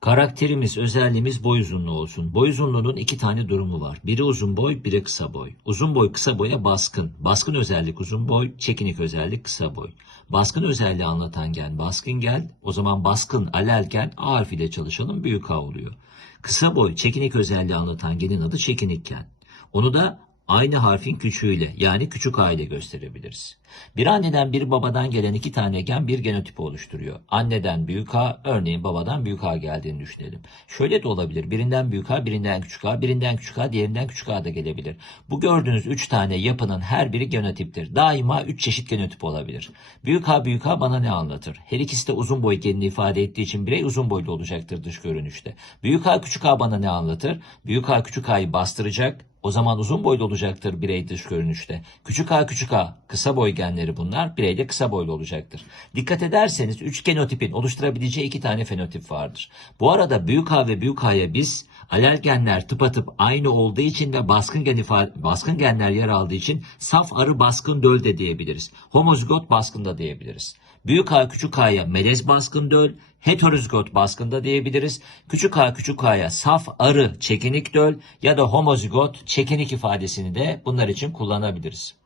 Karakterimiz, özelliğimiz boy uzunluğu olsun. Boy uzunluğunun iki tane durumu var. Biri uzun boy, biri kısa boy. Uzun boy kısa boya baskın. Baskın özellik uzun boy, çekinik özellik kısa boy. Baskın özelliği anlatan gen baskın gel. O zaman baskın alelgen A harfiyle çalışalım büyük A oluyor. Kısa boy çekinik özelliği anlatan genin adı çekinik gen. Onu da aynı harfin küçüğüyle yani küçük a ile gösterebiliriz. Bir anneden bir babadan gelen iki tane gen bir genotipi oluşturuyor. Anneden büyük a örneğin babadan büyük a geldiğini düşünelim. Şöyle de olabilir birinden büyük a birinden küçük a birinden küçük a diğerinden küçük a da gelebilir. Bu gördüğünüz üç tane yapının her biri genotiptir. Daima üç çeşit genotip olabilir. Büyük a büyük a bana ne anlatır? Her ikisi de uzun boy genini ifade ettiği için birey uzun boylu olacaktır dış görünüşte. Büyük a küçük a bana ne anlatır? Büyük a küçük a'yı bastıracak o zaman uzun boylu olacaktır birey dış görünüşte. Küçük a küçük a kısa boy genleri bunlar. Birey de kısa boylu olacaktır. Dikkat ederseniz üç genotipin oluşturabileceği iki tane fenotip vardır. Bu arada büyük a ve büyük a'ya biz alelgenler tıpatıp aynı olduğu için ve baskın, gen baskın genler yer aldığı için saf arı baskın döl de diyebiliriz. Homozigot baskın da diyebiliriz. Büyük A küçük A'ya melez baskın döl, heterozigot baskında diyebiliriz. Küçük A küçük A'ya saf arı çekinik döl ya da homozigot çekinik ifadesini de bunlar için kullanabiliriz.